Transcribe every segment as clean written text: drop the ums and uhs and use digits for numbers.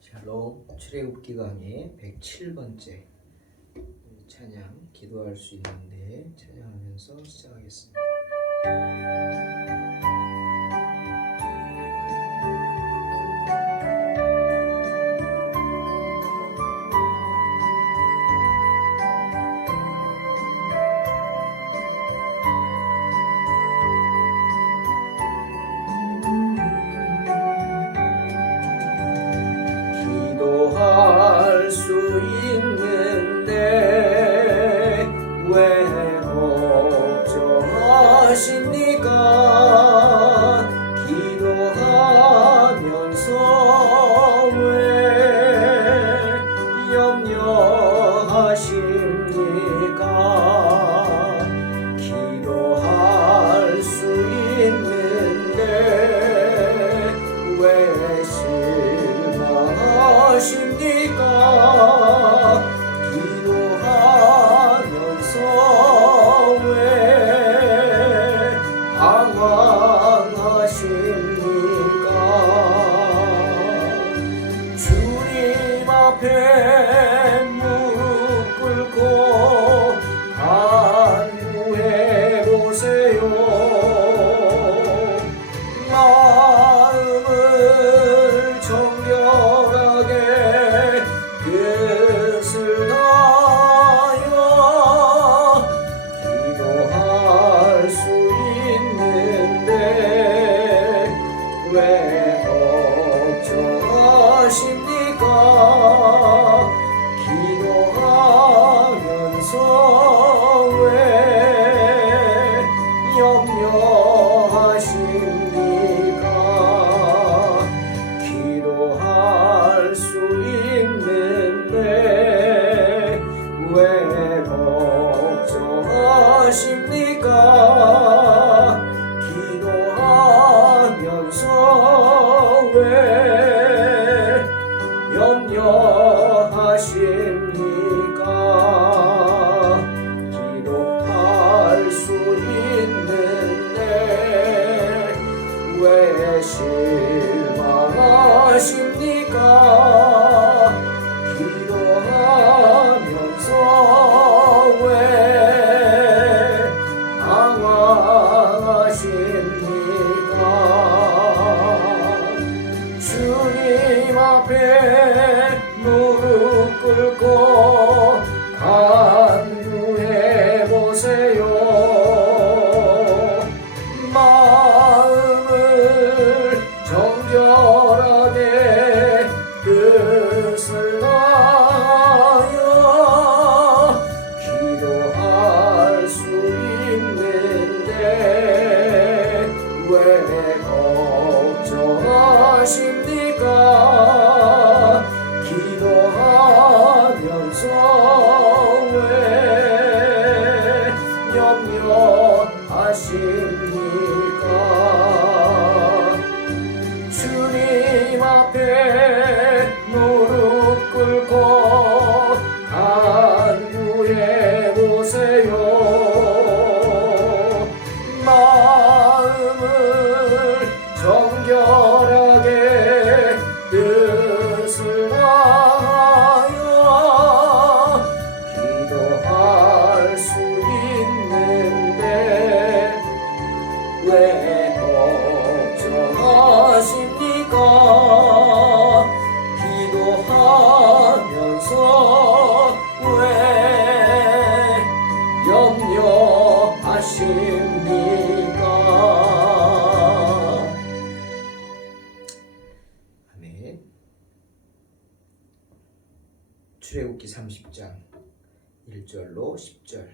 샬롬 출애굽기 강의 107번째 찬양 기도할 수 있는데 찬양하면서 시작하겠습니다. 기도할 수 있는데 왜 걱정하십니까? 기도하면서 왜 염려하십니까? 기도할 수 있는데 왜 하십니까? 기도하면서 왜 방황하십니까? 주님 앞에 무릎 꿇고 간구해 보세요. 마음을 정결하게 뜻을 다하여 기도할 수 있는데 왜 걱정하십니까? 기도하면서 왜 염려하십니까? 기도할 수 있는데 왜 걱정하십니까? 기도하면서 왜 염려하십니까? 기도할 수 있는데 왜 실망하십니까? 기도하면서 왜 방황하십니까? 주님 앞에 무릎 꿇고 간구해 보세요. 마음을 정결하게 뜻을 다하여 기도할 수 있는데 왜 걱정하십니까? 기도하면서 왜 염려하십니까? 주님 앞에 무릎 꿇고 간구해 보세요. 마음을 정결하게 뜻을 다하여 기도할 수 있는데 왜 걱정하십니까? 기도하면서 왜 염려하십니까? 아멘. 출애굽기 30장 1절로 10절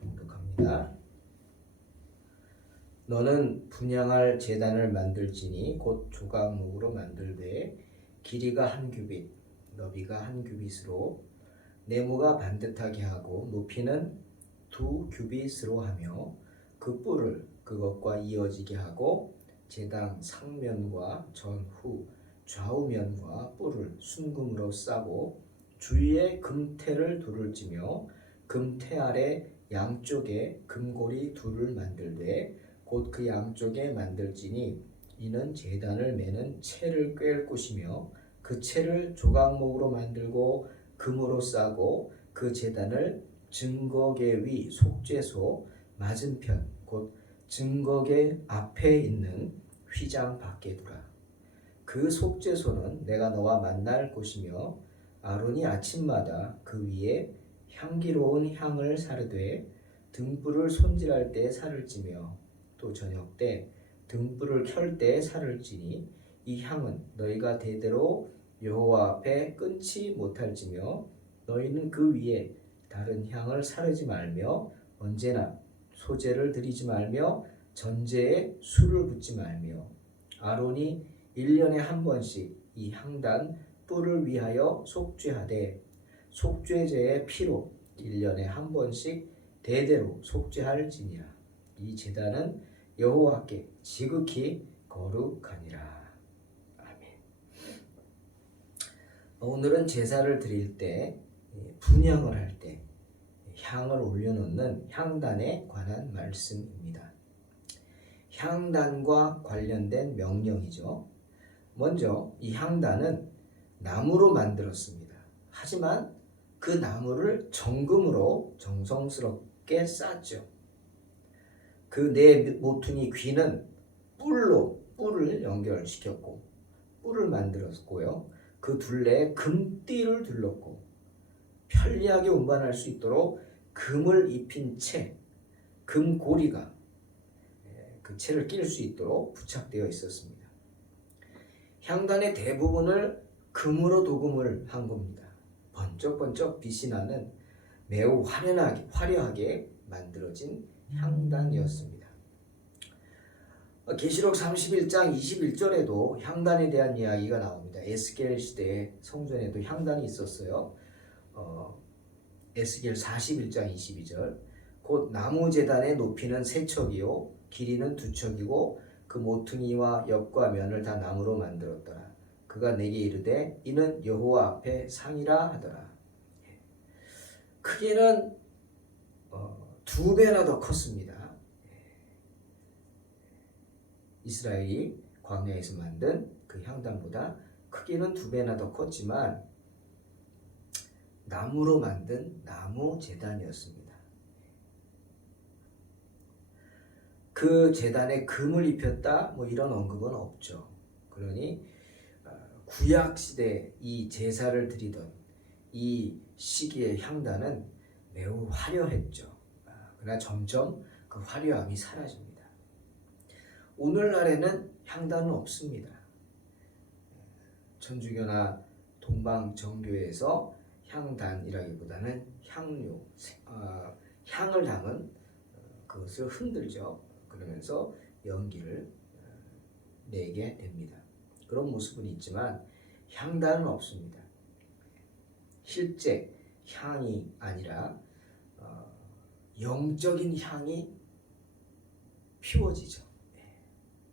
봉독합니다. 너는 분향할 제단을 만들지니 곧 조각목으로 만들되 길이가 한 규빗, 너비가 한 규빗으로 네모가 반듯하게 하고 높이는 2규빗으로 하며 그 뿔을 그것과 이어지게 하고 제단 상면과 전후 좌우면과 뿔을 순금으로 싸고 주위에 금테를 둘을 찌며 금테 아래 양쪽에 금고리 둘을 만들되 곧 그 양쪽에 만들지니 이는 제단을 매는 채를 꿰을 것이며 그 채를 조각목으로 만들고 금으로 싸고 그 제단을 증거계 위 속죄소 맞은편 곧 증거계 앞에 있는 휘장 밖에 두라. 그 속죄소는 내가 너와 만날 곳이며 아론이 아침마다 그 위에 향기로운 향을 사르되 등불을 손질할 때 살을 찌며 또 저녁 때 등불을 켤 때 살을 찌니 이 향은 너희가 대대로 여호와 앞에 끊지 못할지며 너희는 그 위에 다른 향을 사르지 말며 언제나 소제를 드리지 말며 전제에 술을 붓지 말며 아론이 1년에 한 번씩 이 향단 뿔을 위하여 속죄하되 속죄제의 피로 1년에 한 번씩 대대로 속죄할지니라. 이 제단은 여호와께 지극히 거룩하니라. 아멘. 오늘은 제사를 드릴 때 분향을 할 때 향을 올려놓는 향단에 관한 말씀입니다. 향단과 관련된 명령이죠. 먼저 이 향단은 나무로 만들었습니다. 하지만 그 나무를 정금으로 정성스럽게 쌌죠. 그 네 모퉁이 귀는 뿔을 연결시켰고 뿔을 만들었고요. 그 둘레에 금띠를 둘렀고 편리하게 운반할 수 있도록 금을 입힌 채, 금고리가 그 채를 낄 수 있도록 부착되어 있었습니다. 향단의 대부분을 금으로 도금을 한 겁니다. 번쩍번쩍 빛이 나는 매우 화려하게 만들어진 향단이었습니다. 계시록 31장 21절에도 향단에 대한 이야기가 나옵니다. 에스겔 시대에 성전에도 향단이 있었어요. 에스겔 41장 22절 곧 나무 제단의 높이는 3척이요 길이는 2척이고 그 모퉁이와 옆과 면을 다 나무로 만들었더라. 그가 내게 이르되 이는 여호와 앞에 상이라 하더라. 크기는 2배나 더 컸습니다. 이스라엘이 광야에서 만든 그 향단보다 크기는 2배나 더 컸지만 나무로 만든 나무 제단이었습니다. 그 제단에 금을 입혔다 이런 언급은 없죠. 그러니 구약 시대 이 제사를 드리던 이 시기의 향단은 매우 화려했죠. 그러나 점점 그 화려함이 사라집니다. 오늘날에는 향단은 없습니다. 천주교나 동방정교에서 향단이라기보다는 향료, 향을 담은 그것을 흔들죠. 그러면서 연기를 내게 됩니다. 그런 모습은 있지만 향단은 없습니다. 실제 향이 아니라 영적인 향이 피워지죠.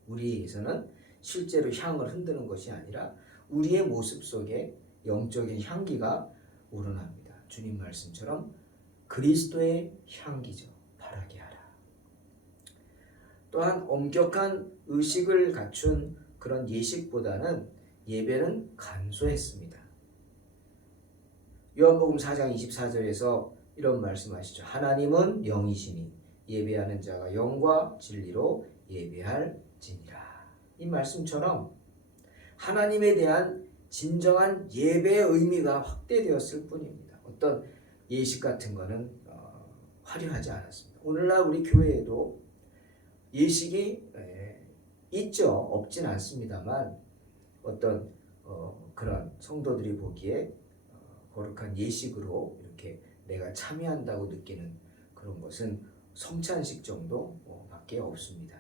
우리에게서는 실제로 향을 흔드는 것이 아니라 우리의 모습 속에 영적인 향기가 우러납니다. 주님 말씀처럼 그리스도의 향기죠. 바라게 하라. 또한 엄격한 의식을 갖춘 그런 예식보다는 예배는 간소했습니다. 요한복음 4장 24절에서 이런 말씀하시죠. 하나님은 영이시니 예배하는 자가 영과 진리로 예배할지니라. 이 말씀처럼 하나님에 대한 진정한 예배의 의미가 확대되었을 뿐입니다. 어떤 예식 같은 거는 화려하지 않았습니다. 오늘날 우리 교회에도 예식이 있죠. 없진 않습니다만 어떤 그런 성도들이 보기에 거룩한 예식으로 이렇게 내가 참여한다고 느끼는 그런 것은 성찬식 정도밖에 없습니다.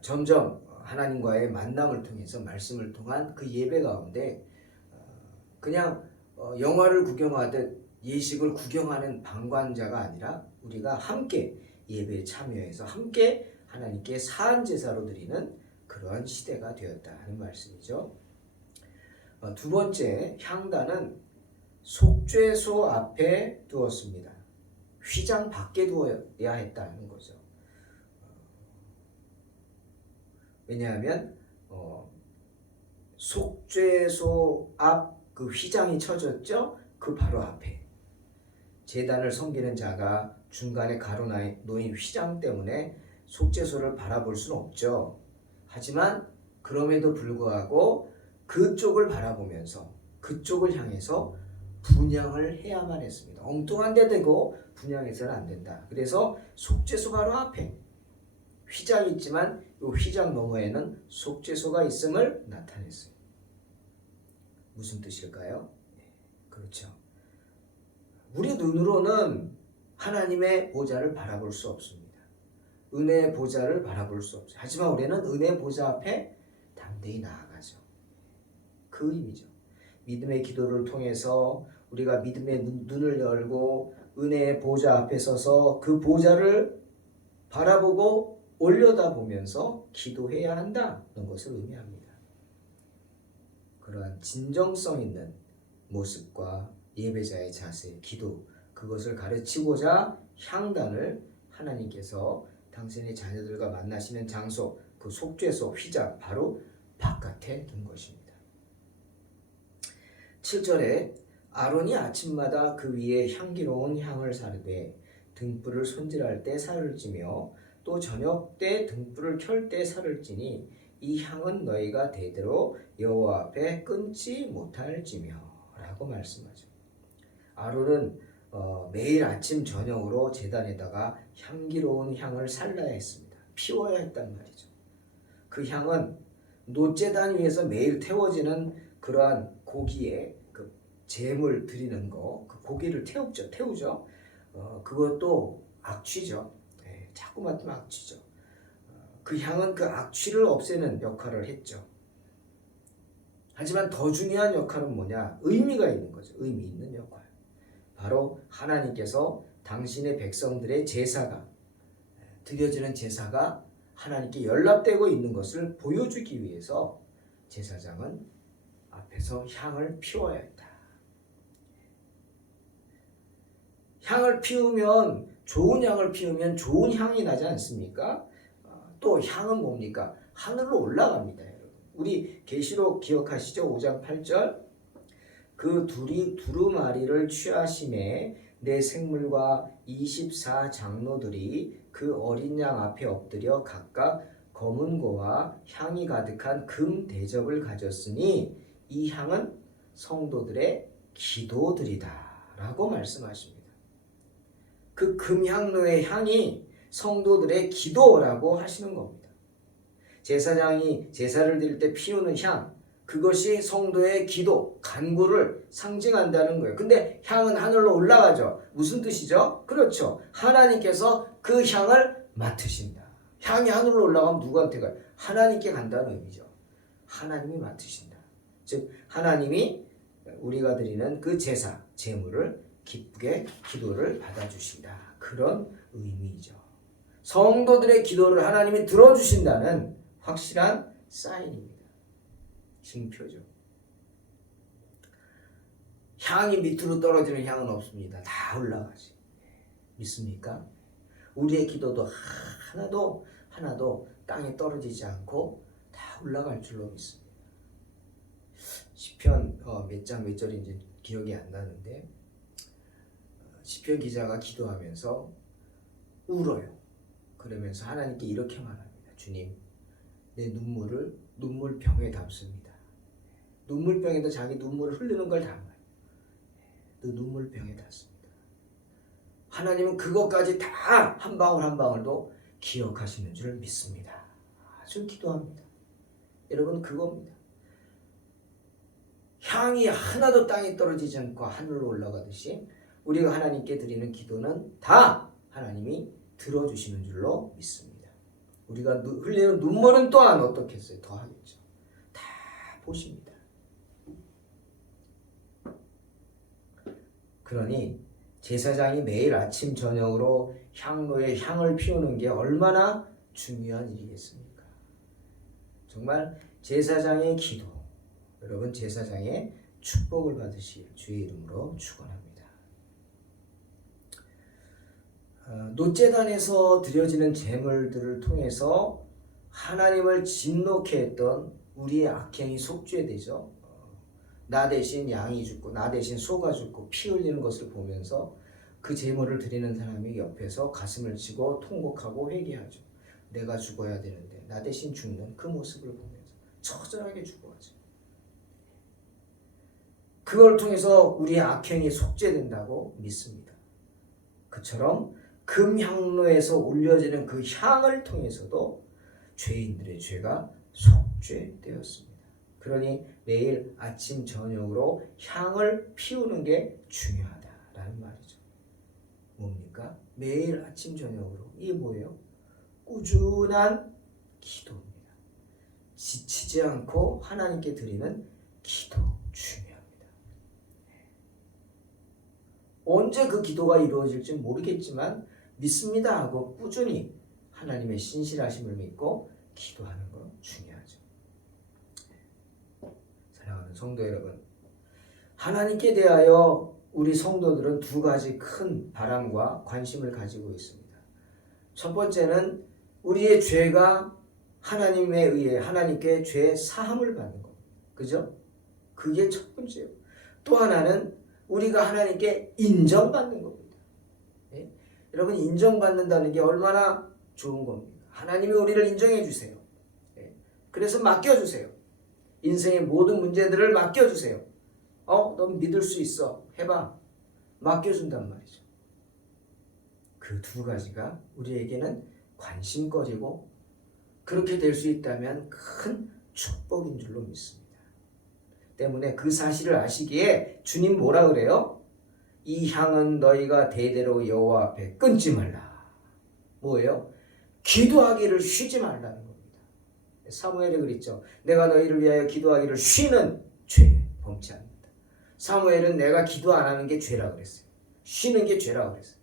점점 하나님과의 만남을 통해서 말씀을 통한 그 예배 가운데 그냥 영화를 구경하듯 예식을 구경하는 방관자가 아니라 우리가 함께 예배에 참여해서 함께 하나님께 사한 제사로 드리는 그러한 시대가 되었다 하는 말씀이죠. 두 번째, 향단은 속죄소 앞에 두었습니다. 휘장 밖에 두어야 했다는 거죠. 왜냐하면 속죄소 앞 그 휘장이 쳐졌죠. 그 바로 앞에 제단을 섬기는 자가 중간에 가로 놓인 휘장 때문에 속죄소를 바라볼 수는 없죠. 하지만 그럼에도 불구하고 그쪽을 바라보면서 그쪽을 향해서 분향을 해야만 했습니다. 엉뚱한 데 대고 분향해서는 안 된다. 그래서 속죄소 바로 앞에 휘장이 있지만 이 휘장 너머에는 속죄소가 있음을 나타냈어요. 무슨 뜻일까요? 그렇죠. 우리 눈으로는 하나님의 보좌를 바라볼 수 없습니다. 은혜의 보좌를 바라볼 수 없어요. 하지만 우리는 은혜의 보좌 앞에 담대히 나아가죠. 그 의미죠. 믿음의 기도를 통해서 우리가 믿음의 눈을 열고 은혜의 보좌 앞에 서서 그 보좌를 바라보고 올려다보면서 기도해야 한다는 것을 의미합니다. 그러한 진정성 있는 모습과 예배자의 자세, 기도, 그것을 가르치고자 향단을 하나님께서 당신의 자녀들과 만나시는 장소, 그 속죄소, 휘장, 바로 바깥에 둔 것입니다. 7절에 아론이 아침마다 그 위에 향기로운 향을 사르되 등불을 손질할 때 살을 찌며 또 저녁 때 등불을 켤 때 살을 찌니 이 향은 너희가 대대로 여호와 앞에 끊지 못할지며 라고 말씀하죠. 아론은 매일 아침 저녁으로 제단에다가 향기로운 향을 살라야 했습니다. 피워야 했단 말이죠. 그 향은 놋제단 위에서 매일 태워지는 그러한 고기에 그 제물 드리는 거, 그 고기를 태우죠. 그것도 악취죠. 네, 자꾸 맡으면 악취죠. 그 향은 그 악취를 없애는 역할을 했죠. 하지만 더 중요한 역할은 뭐냐? 의미가 있는 거죠. 의미 있는 역할. 바로 하나님께서 당신의 백성들의 제사가 드려지는 제사가 하나님께 연락되고 있는 것을 보여주기 위해서 제사장은 앞에서 향을 피워야 했다. 향을 피우면 좋은 향을 피우면 좋은 향이 나지 않습니까? 또 향은 뭡니까? 하늘로 올라갑니다. 여러분. 우리 계시록 기억하시죠? 5장 8절 그 둘이 두루마리를 취하심에 내 생물과 24장로들이 그 어린 양 앞에 엎드려 각각 검은 고와 향이 가득한 금 대접을 가졌으니 이 향은 성도들의 기도들이다 라고 말씀하십니다. 그 금향로의 향이 성도들의 기도라고 하시는 겁니다. 제사장이 제사를 드릴 때 피우는 향, 그것이 성도의 기도, 간구를 상징한다는 거예요. 근데 향은 하늘로 올라가죠. 무슨 뜻이죠? 그렇죠. 하나님께서 그 향을 맡으신다. 향이 하늘로 올라가면 누구한테 가요? 하나님께 간다는 의미죠. 하나님이 맡으신다. 즉 하나님이 우리가 드리는 그 제사, 제물을 기쁘게 기도를 받아주신다. 그런 의미이죠. 성도들의 기도를 하나님이 들어주신다는 확실한 사인입니다. 징표죠. 향이 밑으로 떨어지는 향은 없습니다. 다 올라가지. 믿습니까? 우리의 기도도 하나도 땅에 떨어지지 않고 다 올라갈 줄로 믿습니다. 시편 몇 장 몇 절인지 기억이 안 나는데 시편 기자가 기도하면서 울어요. 그러면서 하나님께 이렇게 말합니다. 주님, 내 눈물을 눈물병에 담습니다. 눈물병에도 자기 눈물을 흐르는 걸 담아요. 그 눈물병에 담습니다. 하나님은 그것까지 다 한 방울 한 방울도 기억하시는 줄 믿습니다. 아주 기도합니다. 여러분 그겁니다. 향이 하나도 땅에 떨어지지 않고 하늘로 올라가듯이 우리가 하나님께 드리는 기도는 다 하나님이 들어주시는 줄로 믿습니다. 우리가 흘리는 눈물은 또한 어떻겠어요? 더 하겠죠. 다 보십니다. 그러니 제사장이 매일 아침 저녁으로 향로에 향을 피우는 게 얼마나 중요한 일이겠습니까? 정말 제사장의 기도, 여러분 제사장의 축복을 받으실 주의 이름으로 축원합니다. 놋제단에서 드려지는 제물들을 통해서 하나님을 진노케 했던 우리의 악행이 속죄되죠. 나 대신 양이 죽고 나 대신 소가 죽고 피 흘리는 것을 보면서 그 제물을 드리는 사람이 옆에서 가슴을 치고 통곡하고 회개하죠. 내가 죽어야 되는데 나 대신 죽는 그 모습을 보면서 처절하게 죽어가죠. 그걸 통해서 우리의 악행이 속죄된다고 믿습니다. 그처럼 금향로에서 올려지는 그 향을 통해서도 죄인들의 죄가 속죄되었습니다. 그러니 매일 아침 저녁으로 향을 피우는 게 중요하다라는 말이죠. 뭡니까? 매일 아침 저녁으로. 이게 뭐예요? 꾸준한 기도입니다. 지치지 않고 하나님께 드리는 기도 중요합니다. 언제 그 기도가 이루어질지 모르겠지만 믿습니다 하고 꾸준히 하나님의 신실하심을 믿고 기도하는 것 중요하죠. 사랑하는 성도 여러분, 하나님께 대하여 우리 성도들은 두 가지 큰 바람과 관심을 가지고 있습니다. 첫 번째는 우리의 죄가 하나님에 의해 하나님께 죄 사함을 받는 것. 그죠? 그게 첫 번째예요. 또 하나는 우리가 하나님께 인정받는 겁니다. 예? 여러분, 인정받는다는 게 얼마나 좋은 겁니까? 하나님이 우리를 인정해 주세요. 예? 그래서 맡겨주세요. 인생의 모든 문제들을 맡겨주세요. 넌 믿을 수 있어. 해봐. 맡겨준단 말이죠. 그 두 가지가 우리에게는 관심거리고 그렇게 될 수 있다면 큰 축복인 줄로 믿습니다. 때문에 그 사실을 아시기에 주님 뭐라 그래요? 이 향은 너희가 대대로 여호와 앞에 끊지 말라. 뭐예요? 기도하기를 쉬지 말라는 겁니다. 사무엘이 그랬죠. 내가 너희를 위하여 기도하기를 쉬는 죄 범치 않는다. 사무엘은 내가 기도 안 하는 게 죄라 그랬어요. 쉬는 게 죄라 그랬어요.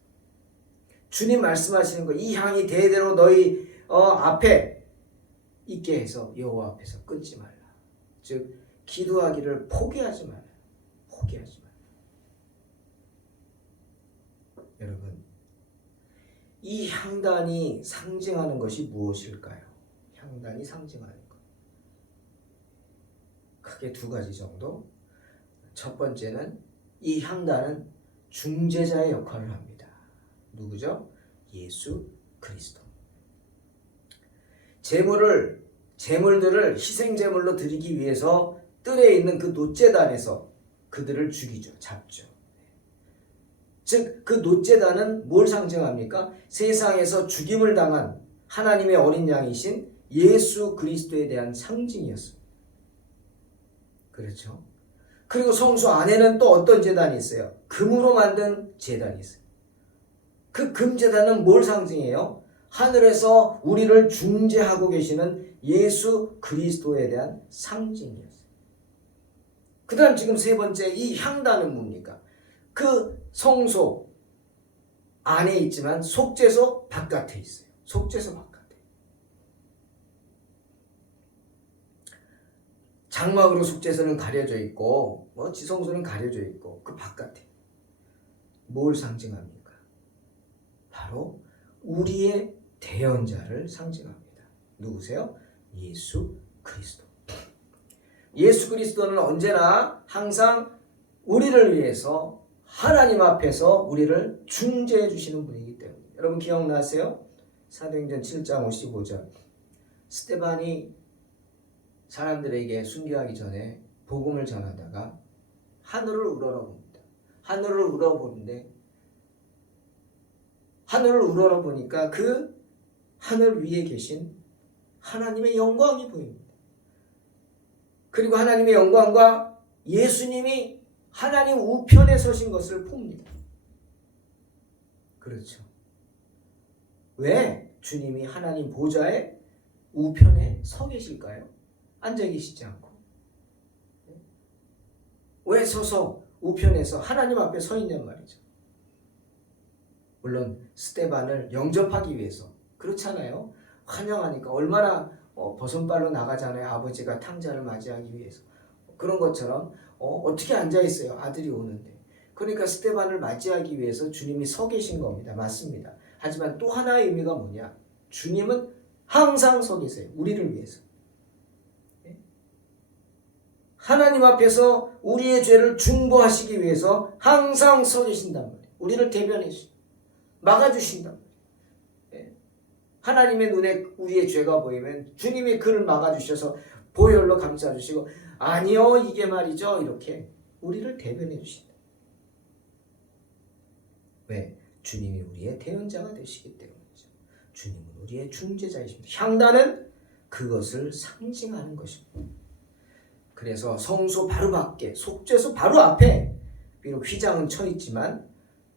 주님 말씀하시는 거, 이 향이 대대로 너희 앞에 있게 해서 여호와 앞에서 끊지 말라. 즉 기도하기를 포기하지 말라. 포기하지 말라. 여러분, 이 향단이 상징하는 것이 무엇일까요? 향단이 상징하는 것. 크게 두 가지 정도. 첫 번째는 이 향단은 중재자의 역할을 합니다. 누구죠? 예수 그리스도. 제물들을 희생제물로 드리기 위해서 뜰에 있는 그 놋제단에서 그들을 죽이죠. 잡죠. 즉 그 놋제단은 뭘 상징합니까? 세상에서 죽임을 당한 하나님의 어린 양이신 예수 그리스도에 대한 상징이었습니다. 그렇죠? 그리고 성소 안에는 또 어떤 제단이 있어요? 금으로 만든 제단이 있어요. 그 금제단은 뭘 상징해요? 하늘에서 우리를 중재하고 계시는 예수 그리스도에 대한 상징이었어요. 그 다음 지금 세 번째, 이 향단은 뭡니까? 그 성소 안에 있지만 속죄소 바깥에 있어요. 속죄소 바깥에. 장막으로 속죄소는 가려져 있고 지성소는 가려져 있고 그 바깥에 뭘 상징합니까? 바로 우리의 대언자를 상징합니다. 누구세요? 예수 그리스도. 예수 그리스도는 언제나 항상 우리를 위해서 하나님 앞에서 우리를 중재해 주시는 분이기 때문에. 여러분 기억나세요? 사도행전 7장 55절. 스데반이 사람들에게 순교하기 전에 복음을 전하다가 하늘을 우러러봅니다. 하늘을 우러러보는데 하늘을 우러러보니까 그 하늘 위에 계신 하나님의 영광이 보입니다. 그리고 하나님의 영광과 예수님이 하나님 우편에 서신 것을 봅니다. 그렇죠. 왜 주님이 하나님 보좌의 우편에 서 계실까요? 앉아 계시지 않고. 왜 서서 우편에서 하나님 앞에 서 있냔 말이죠. 물론 스데반을 영접하기 위해서. 그렇잖아요. 환영하니까 얼마나 버선발로 나가잖아요. 아버지가 탕자를 맞이하기 위해서. 그런 것처럼 어떻게 앉아있어요. 아들이 오는데. 그러니까 스데반을 맞이하기 위해서 주님이 서 계신 겁니다. 맞습니다. 하지만 또 하나의 의미가 뭐냐. 주님은 항상 서 계세요. 우리를 위해서. 하나님 앞에서 우리의 죄를 중보하시기 위해서 항상 서 계신단 말이에요. 우리를 대변해 주시고 막아주신단 말이에요. 하나님의 눈에 우리의 죄가 보이면 주님이 그를 막아주셔서 보혈로 감싸주시고 아니요 이게 말이죠 이렇게 우리를 대변해 주신다. 왜? 주님이 우리의 대언자가 되시기 때문이죠. 주님은 우리의 중재자이십니다. 향단은 그것을 상징하는 것입니다. 그래서 성소 바로 밖에 속죄소 바로 앞에 비록 휘장은 쳐 있지만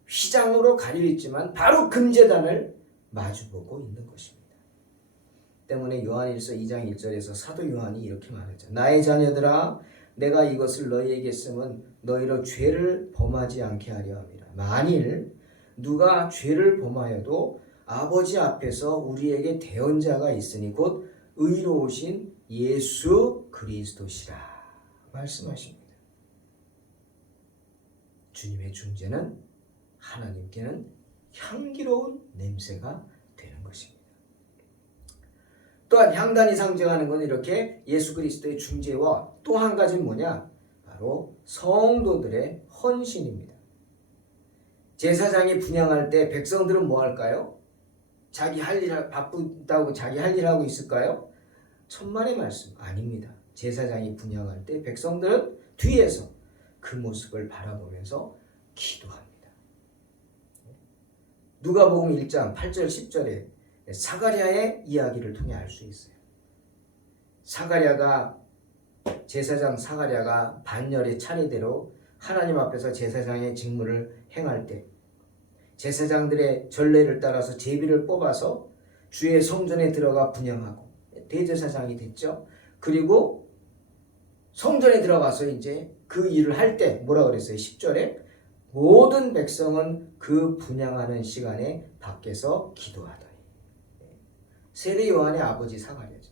휘장으로 가려 있지만 바로 금제단을 마주보고 있는 것입니다. 때문에 요한일서 2장 1절에서 사도 요한이 이렇게 말하죠. 나의 자녀들아 내가 이것을 너희에게 쓰면 너희로 죄를 범하지 않게 하려 함이라. 만일 누가 죄를 범하여도 아버지 앞에서 우리에게 대언자가 있으니 곧 의로우신 예수 그리스도시라 말씀하십니다. 주님의 중재는 하나님께는 향기로운 냄새가 되는 것입니다. 또한 향단이 상징하는 건 이렇게 예수 그리스도의 중재와 또 한 가지는 뭐냐? 바로 성도들의 헌신입니다. 제사장이 분향할 때 백성들은 뭐 할까요? 자기 할 일 바쁘다고 자기 할 일 하고 있을까요? 천만의 말씀 아닙니다. 제사장이 분향할 때 백성들은 뒤에서 그 모습을 바라보면서 기도합니다. 누가복음 1장 8절 10절에 사가랴의 이야기를 통해 알 수 있어요. 제사장 사가랴가 반열의 차례대로 하나님 앞에서 제사장의 직무를 행할 때 제사장들의 전례를 따라서 제비를 뽑아서 주의 성전에 들어가 분향하고 대제사장이 됐죠. 그리고 성전에 들어가서 이제 그 일을 할 때 뭐라 그랬어요? 10절에 모든 백성은 그 분향하는 시간에 밖에서 기도하더니. 세례 요한의 아버지 사가랴죠.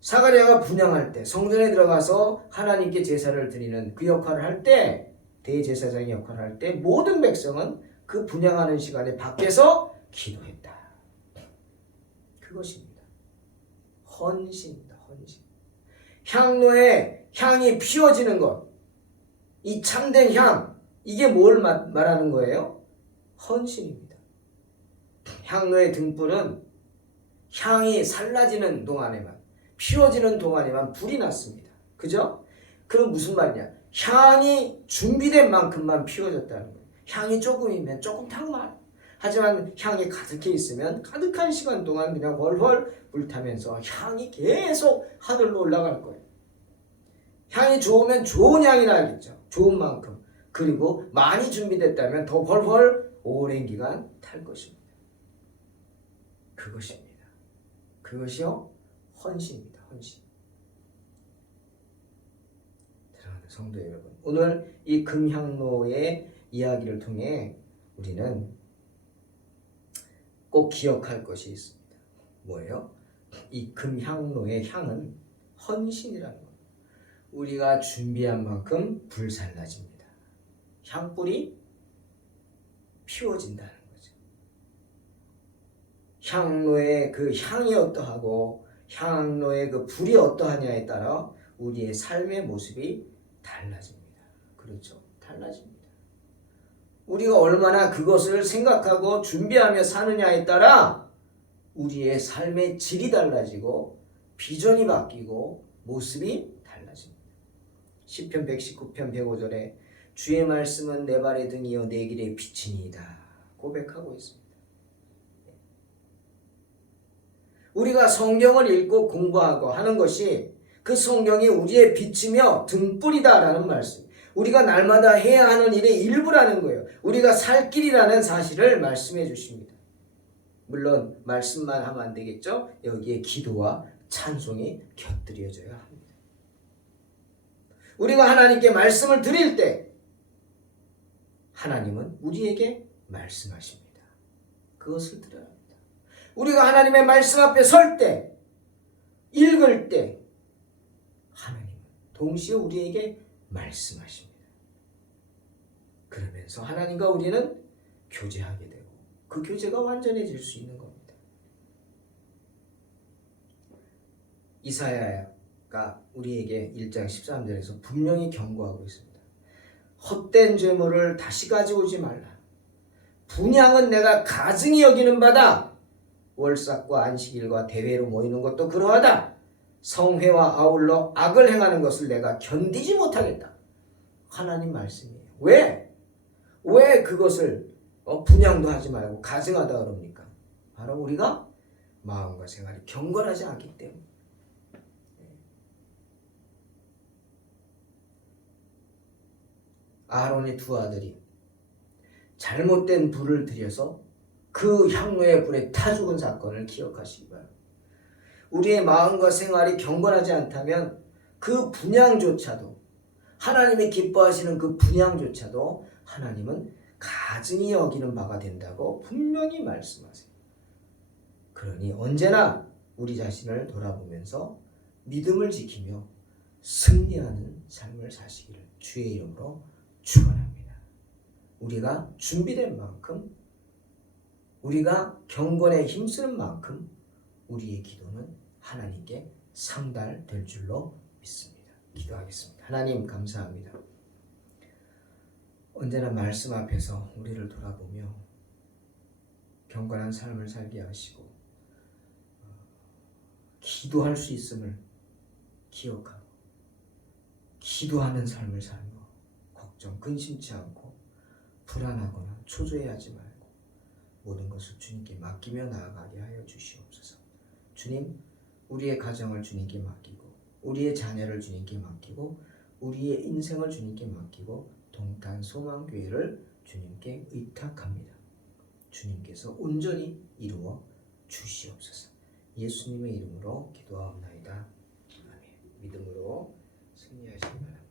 사가랴가 분향할 때 성전에 들어가서 하나님께 제사를 드리는 그 역할을 할 때 대제사장의 역할을 할 때 모든 백성은 그 분향하는 시간에 밖에서 기도했다. 그것입니다. 헌신입니다. 헌신. 향로에 향이 피워지는 것. 이 참된 향. 이게 뭘 말하는 거예요? 헌신입니다. 향로의 등불은 향이 살라지는 동안에만 피워지는 동안에만 불이 났습니다. 그죠? 그럼 무슨 말이냐? 향이 준비된 만큼만 피워졌다는 거예요. 향이 조금이면 조금 타고만. 하지만 향이 가득해 있으면 가득한 시간 동안 그냥 훨훨 불타면서 향이 계속 하늘로 올라갈 거예요. 향이 좋으면 좋은 향이 나겠죠. 좋은 만큼. 그리고 많이 준비됐다면 더 훨훨 오랜 기간 탈 것입니다. 그것입니다. 그것이요? 헌신입니다. 헌신. 사랑하는 성도 여러분, 오늘 이 금향로의 이야기를 통해 우리는 꼭 기억할 것이 있습니다. 뭐예요? 이 금향로의 향은 헌신이라는 것. 우리가 준비한 만큼 불살라집니다. 향불이 피워진다는 거죠. 향로의 그 향이 어떠하고 향로의 그 불이 어떠하냐에 따라 우리의 삶의 모습이 달라집니다. 그렇죠? 달라집니다. 우리가 얼마나 그것을 생각하고 준비하며 사느냐에 따라 우리의 삶의 질이 달라지고 비전이 바뀌고 모습이 달라집니다. 시편 119편 105절에 주의 말씀은 내 발의 등이요 내 길의 빛이니이다 고백하고 있습니다. 우리가 성경을 읽고 공부하고 하는 것이 그 성경이 우리의 빛이며 등불이다라는 말씀. 우리가 날마다 해야 하는 일의 일부라는 거예요. 우리가 살 길이라는 사실을 말씀해 주십니다. 물론 말씀만 하면 안 되겠죠. 여기에 기도와 찬송이 곁들여져야 합니다. 우리가 하나님께 말씀을 드릴 때 하나님은 우리에게 말씀하십니다. 그것을 들어야 합니다. 우리가 하나님의 말씀 앞에 설 때, 읽을 때 하나님은 동시에 우리에게 말씀하십니다. 그러면서 하나님과 우리는 교제하게 되고 그 교제가 완전해질 수 있는 겁니다. 이사야가 우리에게 1장 13절에서 분명히 경고하고 있습니다. 헛된 재물을 다시 가져오지 말라. 분향은 내가 가증히 여기는 바다. 월삭과 안식일과 대회로 모이는 것도 그러하다. 성회와 아울러 악을 행하는 것을 내가 견디지 못하겠다. 하나님 말씀이에요. 왜? 왜 그것을 분향도 하지 말고 가증하다 그럽니까? 바로 우리가 마음과 생활이 경건하지 않기 때문에. 아론의 두 아들이 잘못된 불을 들여서 그 향로의 불에 타 죽은 사건을 기억하시기 바랍니다. 우리의 마음과 생활이 경건하지 않다면 그 분향조차도, 하나님이 기뻐하시는 그 분향조차도 하나님은 가증히 여기는 바가 된다고 분명히 말씀하세요. 그러니 언제나 우리 자신을 돌아보면서 믿음을 지키며 승리하는 삶을 사시기를 주의 이름으로 축원합니다. 우리가 준비된 만큼, 우리가 경건에 힘쓰는 만큼 우리의 기도는 하나님께 상달될 줄로 믿습니다. 기도하겠습니다. 하나님 감사합니다. 언제나 말씀 앞에서 우리를 돌아보며 경건한 삶을 살게 하시고 기도할 수 있음을 기억하고 기도하는 삶을 살며 걱정, 근심치 않고 불안하거나 초조해하지 말고 모든 것을 주님께 맡기며 나아가게 하여 주시옵소서. 주님, 우리의 가정을 주님께 맡기고 우리의 자녀를 주님께 맡기고 우리의 인생을 주님께 맡기고 동탄 소망교회를 주님께 의탁합니다. 주님께서 온전히 이루어 주시옵소서. 예수님의 이름으로 기도하옵나이다. 아멘. 믿음으로 승리하시기 바랍니다.